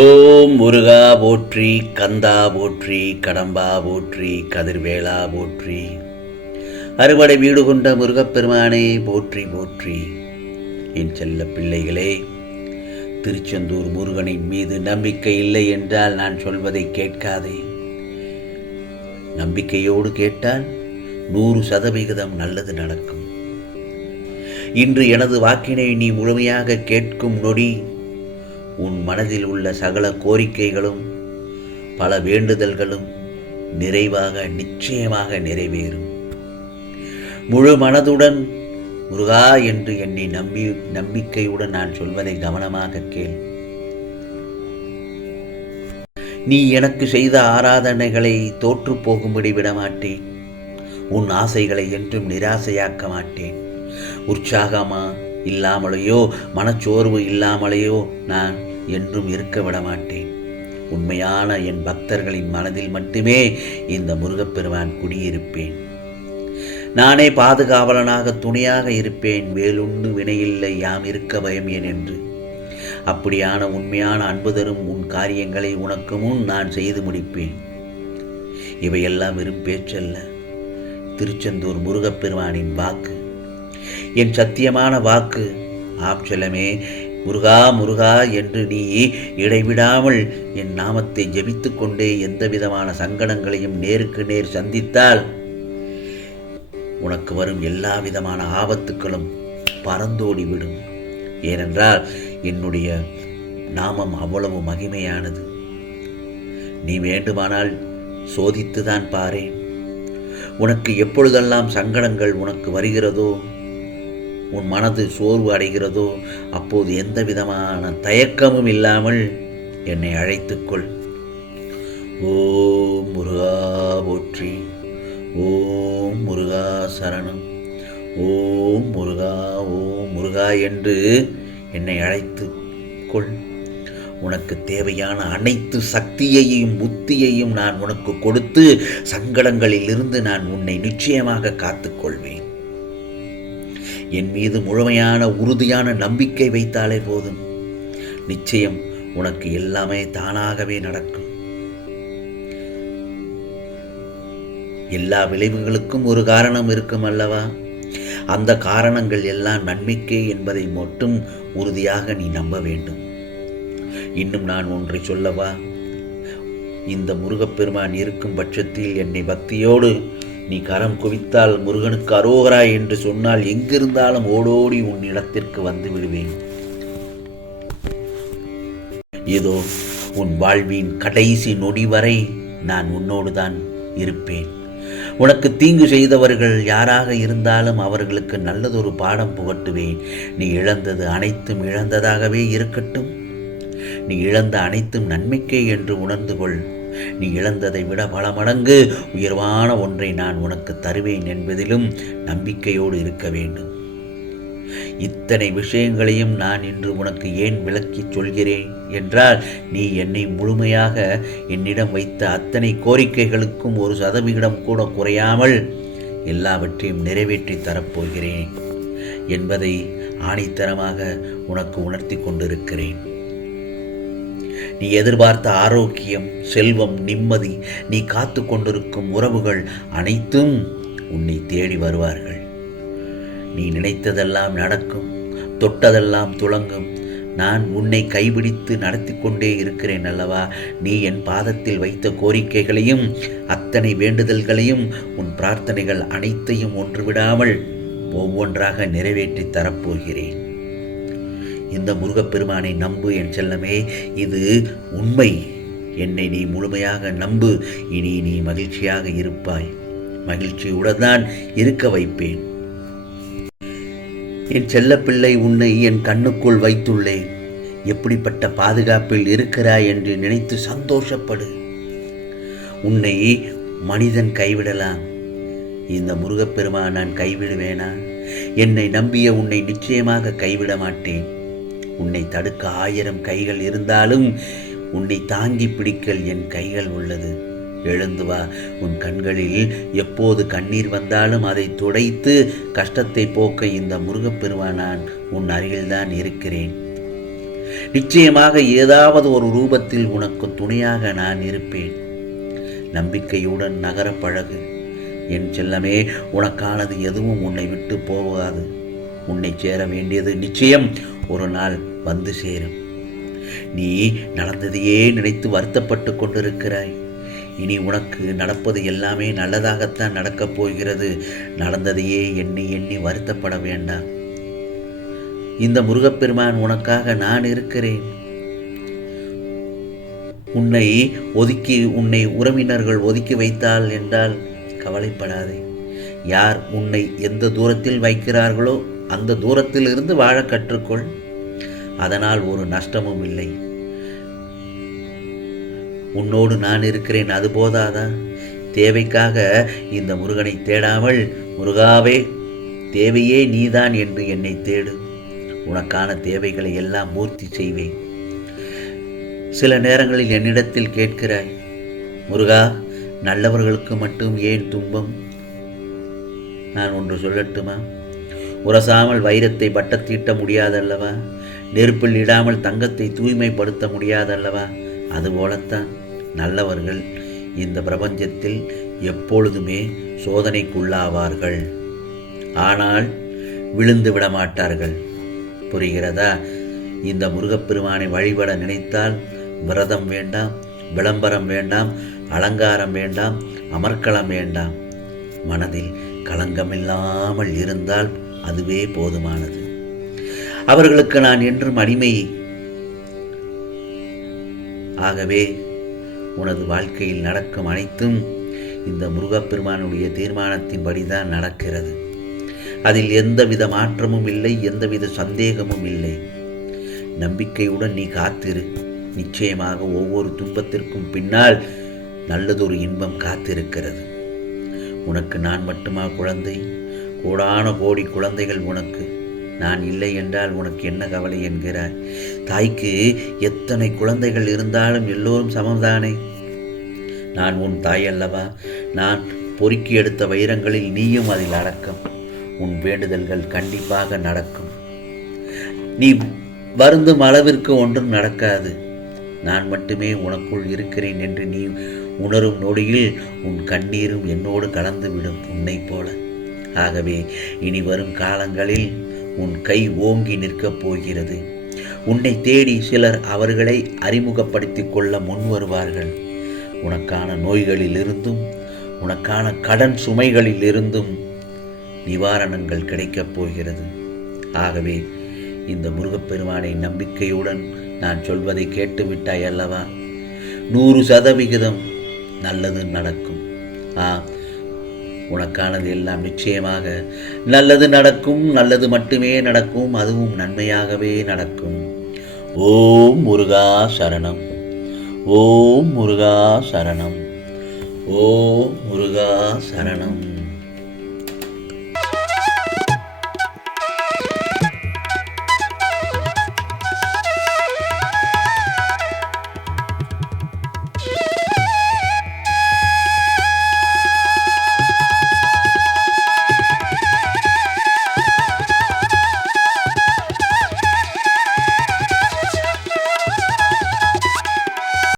ஓம் முருகா போற்றி, கந்தா போற்றி, கடம்பா போற்றி, கதிர்வேளா போற்றி, அறுபடை வீடு கொண்ட முருகப்பெருமானே போற்றி போற்றி. என் செல்ல பிள்ளைகளே, திருச்செந்தூர் முருகனின் மீது நம்பிக்கை இல்லை என்றால் நான் சொல்வதை கேட்காதே. நம்பிக்கையோடு கேட்டால் 100% நல்லது நடக்கும். இன்று எனது வாக்கினை நீ முழுமையாக கேட்கும் நொடி உன் மனதில் உள்ள சகல கோரிக்கைகளும் பல வேண்டுதல்களும் நிறைவாக நிச்சயமாக நிறைவேறும். முழு மனதுடன் முருகா என்று என்னை நம்பிக்கையுடன் நான் சொல்வதை கவனமாக கேள். நீ எனக்கு செய்த ஆராதனைகளை தோற்று போகும்படி விடமாட்டேன். உன் ஆசைகளை என்றும் நிராசையாக்க மாட்டேன். உற்சாகமா இல்லாமலேயோ மனச்சோர்வு இல்லாமலேயோ நான் என்றும் இருக்க விடமாட்டேன். உண்மையான என் பக்தர்களின் மனதில் மட்டுமே இந்த முருகப்பெருமான் குடியிருப்பேன். நானே பாதுகாவலனாக துணையாக இருப்பேன். வேலுண்டு வினையில்லை, யாம் இருக்க பயம் ஏன் என்று. அப்படியான உண்மையான அன்பு தரும் உன் காரியங்களை உனக்கு முன் நான் செய்து முடிப்பேன். இவையெல்லாம் வெறும் பேச்சல்ல, திருச்செந்தூர் முருகப்பெருமானின் வாக்கு, என் சத்தியமான வாக்கு. ஆப்சலமே, முருகா முருகா என்று நீ இடைவிடாமல் என் நாமத்தை ஜெபித்துக் கொண்டே எந்த விதமான சங்கடங்களையும் நேருக்கு நேர் சந்தித்தால் உனக்கு வரும் எல்லா விதமான ஆபத்துக்களும் பறந்தோடிவிடும். ஏனென்றால் என்னுடைய நாமம் அவ்வளவு மகிமையானது. நீ வேண்டுமானால் சோதித்துதான் பாரே. உனக்கு எப்பொழுதெல்லாம் சங்கடங்கள் உனக்கு வருகிறதோ, உன் மனது சோர்வு அடைகிறதோ, அப்போது எந்த விதமான தயக்கமும் இல்லாமல் என்னை அழைத்துக்கொள். ஓம் முருகா போற்றி, ஓம் முருகா சரணம், ஓம் முருகா ஓம் முருகா என்று என்னை அழைத்துக்கொள். உனக்கு தேவையான அனைத்து சக்தியையும் புத்தியையும் நான் உனக்கு கொடுத்து சங்கடங்களில் இருந்து நான் உன்னை நிச்சயமாக காத்துக்கொள்வேன். என் மீது முழுமையான உறுதியான நம்பிக்கை வைத்தாலே போதும். நிச்சயம் உனக்கு எல்லாமே தானாகவே நடக்கும். எல்லா விளைவுகளுக்கும் ஒரு காரணம் இருக்கும் அல்லவா? அந்த காரணங்கள் எல்லாம் நன்மைக்கே என்பதை மட்டும் உறுதியாக நீ நம்ப வேண்டும். இன்னும் நான் ஒன்றை சொல்லவா? இந்த முருகப்பெருமான் இருக்கும் பட்சத்தில் என்னை பக்தியோடு நீ கரம் குவித்தால், முருகனுக்கு அரோகரா என்று சொன்னால், எங்கிருந்தாலும் ஓடோடி உன் இடத்திற்கு வந்து விடுவேன். ஏதோ உன் வாழ்வின் கடைசி நொடி வரை நான் உன்னோடு தான் இருப்பேன். உனக்கு தீங்கு செய்தவர்கள் யாராக இருந்தாலும் அவர்களுக்கு நல்லதொரு பாடம் புகட்டுவேன். நீ இழந்தது அனைத்தும் இழந்ததாகவே இருக்கட்டும். நீ இழந்த அனைத்தும் நன்மைக்கே என்று உணர்ந்து கொள். நீ இழந்ததை விட பல மடங்கு உயர்வான ஒன்றை நான் உனக்கு தருவேன் என்பதிலும் நம்பிக்கையோடு இருக்க வேண்டும். இத்தனை விஷயங்களையும் நான் இன்று உனக்கு ஏன் விளக்கிச் சொல்கிறேன் என்றால், நீ என்னை முழுமையாக என்னிடம் வைத்த அத்தனை கோரிக்கைகளுக்கும் 1% கூட குறையாமல் எல்லாவற்றையும் நிறைவேற்றி தரப்போகிறேன் என்பதை ஆணித்தரமாக உனக்கு உணர்த்தி கொண்டிருக்கிறேன். நீ எதிர்பார்த்த ஆரோக்கியம், செல்வம், நிம்மதி, நீ காத்து கொண்டிருக்கும் உறவுகள் அனைத்தும் உன்னை தேடி வருவார்கள். நீ நினைத்ததெல்லாம் நடக்கும், தொட்டதெல்லாம் துளங்கும். நான் உன்னை கைபிடித்து நடத்தி கொண்டே இருக்கிறேன் அல்லவா? நீ என் பாதத்தில் வைத்த கோரிக்கைகளையும் அத்தனை வேண்டுதல்களையும் உன் பிரார்த்தனைகள் அனைத்தையும் ஒன்றுவிடாமல் ஒவ்வொன்றாக நிறைவேற்றி தரப்போகிறேன். இந்த முருகப்பெருமானை நம்பு என் செல்லமே, இது உண்மை. என்னை நீ முழுமையாக நம்பு. இனி நீ மகிழ்ச்சியாக இருப்பாய். மகிழ்ச்சியுடன் தான் இருக்க வைப்பேன். என் செல்லப்பிள்ளை, உன்னை என் கண்ணுக்குள் வைத்துள்ளேன். எப்படிப்பட்ட பாதுகாப்பில் இருக்கிறாய் என்று நினைத்து சந்தோஷப்படு. உன்னை மனிதன் கைவிடலாம், இந்த முருகப்பெருமான் நான் கைவிடுவேனா? என்னை நம்பிய உன்னை நிச்சயமாக கைவிட மாட்டேன். உன்னை தடுக்க 1000 கைகள் இருந்தாலும் உன்னை தாங்கி பிடிக்கல் என் கைகள் உள்ளது. எழுந்து வா. உன் கண்களில் எப்போது கண்ணீர் வந்தாலும் அதை துடைத்து கஷ்டத்தை போக்க இந்த முருகப்பெருமான் நான் உன் அருகில்தான் இருக்கிறேன். நிச்சயமாக ஏதாவது ஒரு ரூபத்தில் உனக்கு துணையாக நான் இருப்பேன். நம்பிக்கையுடன் நகர பழகு என் செல்லமே. உனக்கானது எதுவும் உன்னை விட்டு போகாது. உன்னை சேர வேண்டியது நிச்சயம் ஒரு நாள் வந்து சேரும். நீ நடந்ததையே நினைத்து வருத்தப்பட்டு கொண்டிருக்கிறாய். இனி உனக்கு நடப்பது எல்லாமே நல்லதாகத்தான் நடக்கப் போகிறது. நடந்ததையே எண்ணி எண்ணி வருத்தப்பட வேண்டாம். இந்த முருகப்பெருமான் உனக்காக நான் இருக்கிறேன். உன்னை உறவினர்கள் ஒதுக்கி வைத்தால் என்றால் கவலைப்படாதே. யார் உன்னை எந்த தூரத்தில் வைக்கிறார்களோ அந்த தூரத்தில் இருந்து வாழ கற்றுக்கொள். அதனால் ஒரு நஷ்டமும் இல்லை. உன்னோடு நான் இருக்கிறேன், அது போதாதா? தேவைக்காக இந்த முருகனை தேடாமல், முருகாவே தேவையே நீதான் என்று என்னை தேடு. உனக்கான தேவைகளை எல்லாம் பூர்த்தி செய்வேன். சில நேரங்களில் என்னிடத்தில் கேட்கிறாய், முருகா நல்லவர்களுக்கு மட்டும் ஏன் துன்பம்? நான் ஒன்று சொல்லட்டுமா? உரசாமல் வைரத்தை பட்டத்தீட்ட முடியாதல்லவா? நெருப்பில் இடாமல் தங்கத்தை தூய்மைப்படுத்த முடியாதல்லவா? அதுபோலத்தான் நல்லவர்கள் இந்த பிரபஞ்சத்தில் எப்பொழுதுமே சோதனைக்குள்ளாவார்கள். ஆனால் விழுந்து விட மாட்டார்கள். புரிகிறதா? இந்த முருகப்பெருமானை வழிபட நினைத்தால் விரதம் வேண்டாம், விளம்பரம் வேண்டாம், அலங்காரம் வேண்டாம், அமர்க்களம் வேண்டாம். மனதில் களங்கமில்லாமல் இருந்தால் அதுவே போதுமானது. அவர்களுக்கு நான் என்றும் அடிமை. ஆகவே உனது வாழ்க்கையில் நடக்கும் அனைத்தும் இந்த முருகப்பெருமானுடைய தீர்மானத்தின்படிதான் நடக்கிறது. அதில் எந்தவித மாற்றமும் இல்லை, எந்தவித சந்தேகமும் இல்லை. நம்பிக்கையுடன் நீ காத்திரு. நிச்சயமாக ஒவ்வொரு துன்பத்திற்கும் பின்னால் நல்லதொரு இன்பம் காத்திருக்கிறது. உனக்கு நான் மட்டுமா குழந்தை? கோடான கோடி குழந்தைகள் உனக்கு. நான் இல்லை என்றால் உனக்கு என்ன கவலை என்கிறாய்? தாய்க்கு எத்தனை குழந்தைகள் இருந்தாலும் எல்லோரும் சமம்தானே. நான் உன் தாய் அல்லவா? நான் பொறுக்கி எடுத்த வைரங்களில் நீயும் அதில் அடக்கம். உன் வேண்டுதல்கள் கண்டிப்பாக நடக்கும். நீ வருந்தும் அளவிற்கு ஒன்றும் நடக்காது. நான் மட்டுமே உனக்குள் இருக்கிறேன் என்று நீ உணரும் நொடியில் உன் கண்ணீரும் என்னோடு கலந்துவிடும், உன்னை போல. ஆகவே இனி வரும் காலங்களில் உன் கை ஓங்கி நிற்கப் போகிறது. உன்னை தேடி சிலர் அவர்களை அறிமுகப்படுத்திக் கொள்ள முன் வருவார்கள். உனக்கான நோய்களிலிருந்தும் உனக்கான கடன் சுமைகளிலிருந்தும் நிவாரணங்கள் கிடைக்கப் போகிறது. ஆகவே இந்த முருகப்பெருமானை நம்பிக்கையுடன் நான் சொல்வதை கேட்டுவிட்டாய் அல்லவா? 100% நல்லது நடக்கும். உனக்கானது எல்லாம் நிச்சயமாக நல்லது நடக்கும். நல்லது மட்டுமே நடக்கும். அதுவும் நன்மையாகவே நடக்கும். ஓம் முருகா சரணம். ஓம் முருகா சரணம். ஓம் முருகா சரணம்.